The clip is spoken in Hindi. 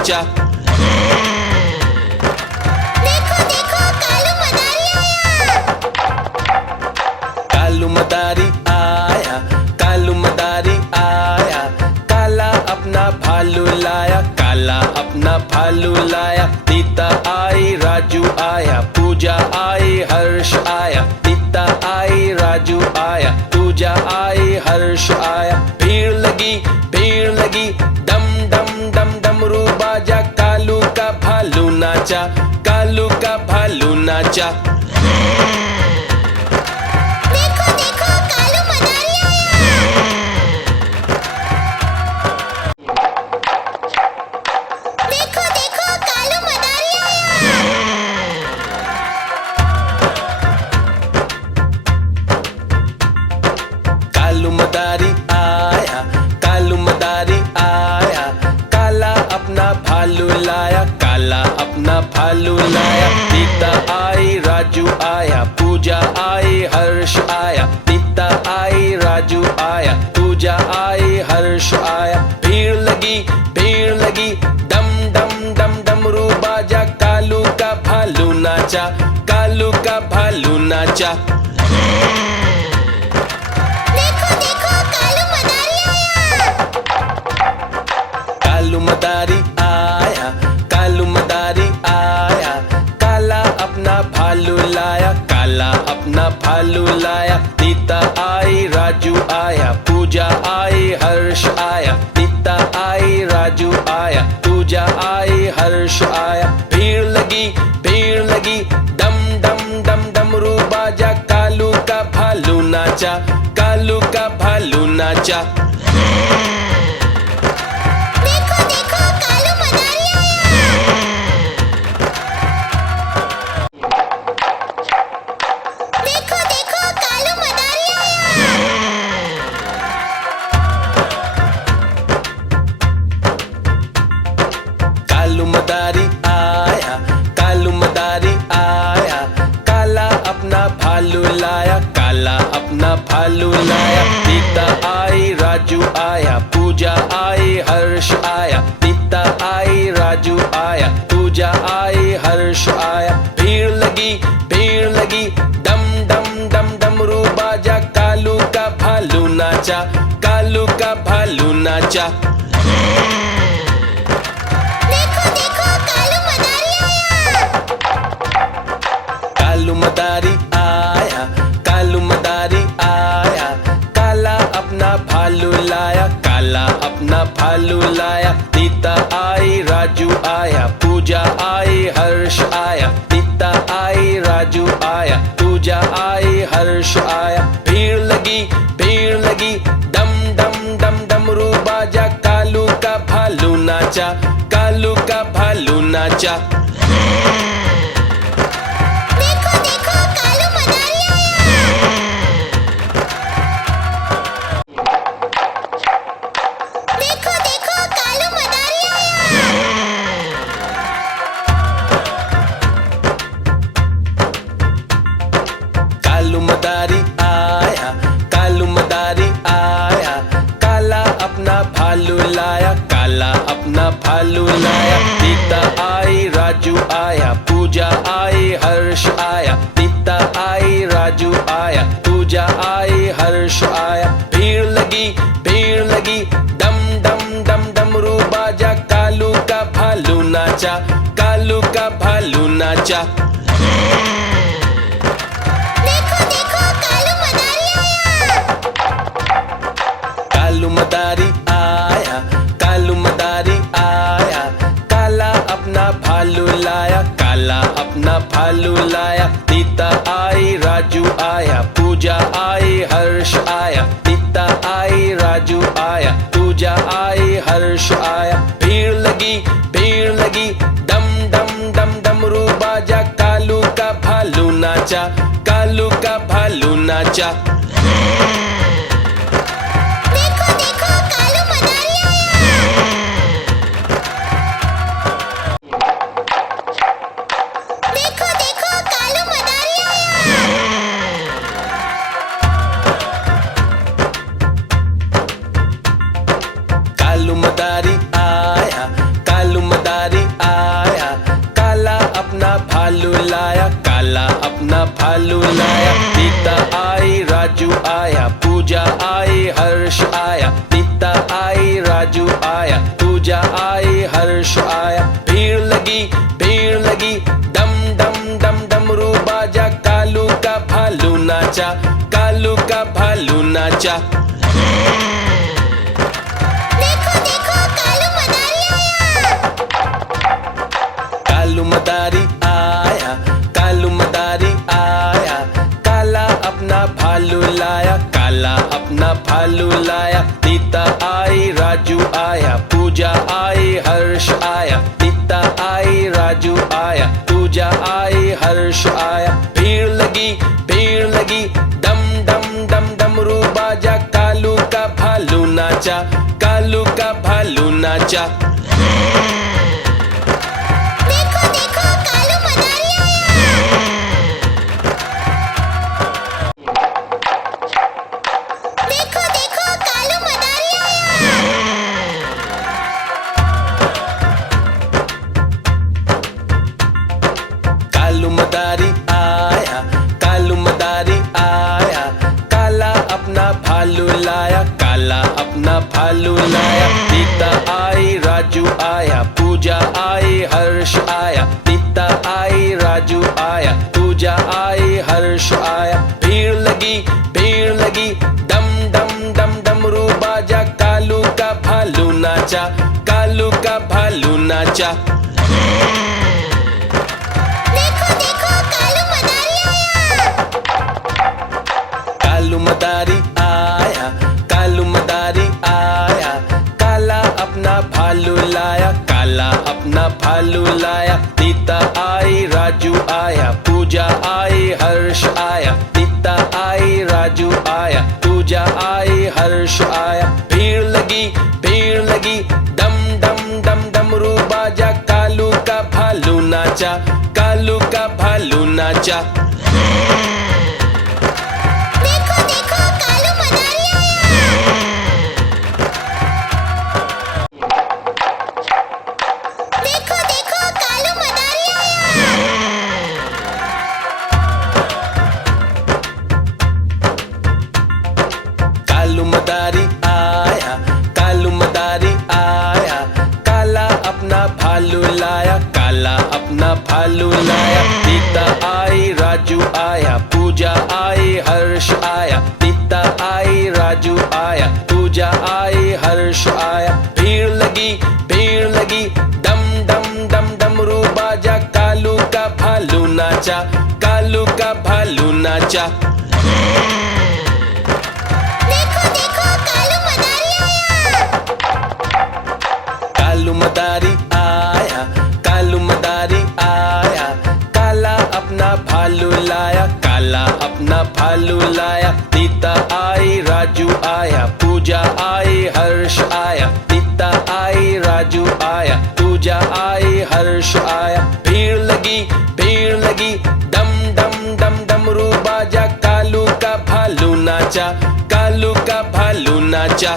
नाचा। देखो देखो कालू मदारी आया। कालू मदारी आया, कालू मदारी आया, काला अपना भालू लाया, काला अपना भालू लाया। नीता आई, राजू आया, पूजा आई, हर्ष आया। नीता आई, राजू आया, पूजा आई, हर्ष आया। भीड़ लगी, डम डम डम डमरू बाजा, कालू का भालू नाचा, कालू का भालू नाचा। देखो देखो कालू मदारी आया। देखो देखो कालू मदारी आया। कालू मदारी आया, कालू मदारी आया, काला अपना भालू लाया, काला अपना भालू लाया। नीता आई, राजू आया, पूजा आई, हर्ष आया। नीता आई, राजू आया, पूजा आई, हर्ष आया। भीड़ लगी, डम डम डम डमरू बाजा, कालू का भालू नाचा, कालू का भालू नाचा। देखो देखो कालू मदारी आया। कालू मदारी आया, कालू मदारी आया, काला अपना भालू लाया, काला अपना भालू लाया। नीता आई, राजू आया, पूजा आई, हर्ष आया। नीता आई, राजू आया, पूजा आई, हर्ष आया। भीड़ लगी, डम डम डम डमरू बाजा, कालू का भालू नाचा, कालू का भालू नाचा। देखो देखो कालू मदारी आया। देखो देखो कालू मदारी आया। कालू मदारी आया, कालू मदारी आया, काला अपना भालू लाया, काला अपना भालू लाया। नीता आई, राजू आया, पूजा आई, हर्ष आया। नीता आई, राजू आया, पूजा आई, हर्ष आया। भीड़ लगी, डम डम डम डमरू बाजा, कालू का भालू नाचा, कालू का भालू नाचा। देखो देखो कालू मदारी आया। कालू मदारी आया, कालू मदारी आया, काला अपना भालू लाया, काला अपना भालू लाया। नीता आई, राजू आया, पूजा आई, हर्ष आया। नीता आई, राजू आया, पूजा आई, हर्ष आया। भीड़ लगी, डम डम डम डमरू बाजा, कालू का भालू नाचा, कालू का भालू नाचा। देखो देखो कालू मदारी आया। देखो देखो कालू मदारी आया। कालू मदारी आया, कालू मदारी आया, काला अपना भालू लाया, काला अपना भालू लाया। नीता आई, राजू आया, पूजा आई, हर्ष आया। नीता आई, राजू आया, पूजा आई, हर्ष आया। भीड़ लगी, डम डम डम डमरू बाजा, कालू का भालू नाचा, कालू का भालू नाचा। देखो देखो कालू मदारी आया। कालू मदारी आया, कालू मदारी आया, काला अपना भालू लाया, काला अपना भालू लाया। नीता आई, राजू आया, पूजा आई, हर्ष आया। नीता आई, राजू आया, पूजा आई, हर्ष आया। भीड़ लगी, डम डम डम डमरू बाजा, कालू का भालू नाचा, कालू का भालू नाचा। देखो देखो कालू मदारी आया। देखो देखो कालू मदारी आया। कालू मदारी आया, कालू मदारी हर्ष आया, नीता आई, राजू आया, पूजा आई, हर्ष आया। भीड़ लगी, डम डम डम डमरू बाजा, कालू का भालू नाचा, कालू का भालू नाचा। देखो देखो कालू मदारी आया। कालू मदारी आया, कालू मदारी आया, काला अपना भालू लाया, काला अपना भालू लाया। नीता आई, राजू आया, पूजा आई, हर्ष आया, नीता आई, राजू आया, पूजा आई, हर्ष आया। भीड़ लगी, डम डम डम डमरू बाजा, कालू का भालू नाचा, कालू का भालू नाचा। देखो देखो कालू मदारी आया। देखो देखो कालू मदारी आया। कालू मदारी आया, कालू मदारी आया, काला अपना भालू लाया, काला अपना भालू लाया। नीता आई, राजू आया, पूजा आई, हर्ष आया, नीता आई, राजू आया, पूजा आई, हर्ष आया। भीड़ लगी, डम डम डम डमरू बाजा, कालू का भालू नाचा, कालू का भालू नाचा। देखो देखो कालू मदारी आया। कालू मदारी आया, कालू मदारी आया, काला अपना भालू लाया, काला अपना भालू लाया। नीता आई, राजू आया, पूजा आई, हर्ष आया, नीता आई, राजू आया, पूजा आई, हर्ष आया। भीड़ लगी, डम डम डम डमरू बाजा, कालू का भालू नाचा, कालू का भालू नाचा। देखो देखो कालू मदारी आया। देखो देखो कालू मदारी आया। कालू मदारी आया, कालू मदारी आया, काला अपना भालू लाया, काला अपना भालू लाया। नीता आई, राजू आया, पूजा आई, हर्ष आया, नीता आई, राजू आया, पूजा आई, हर्ष आया। भीड़ लगी, डम डम डम डमरू बाजा, कालू का भालू नाचा, कालू का भालू नाचा। देखो देखो कालू मदारी आया। कालू मदारी आया, कालू मदारी आया, काला अपना भालू लाया, काला अपना भालू लाया। नीता आई, राजू आया, पूजा आई, हर्ष आया, नीता आई, राजू आया, पूजा आई, हर्ष आया। भीड़ लगी, डम डम डम डमरू बाजा, कालू का भालू नाचा, कालू का भालू नाचा।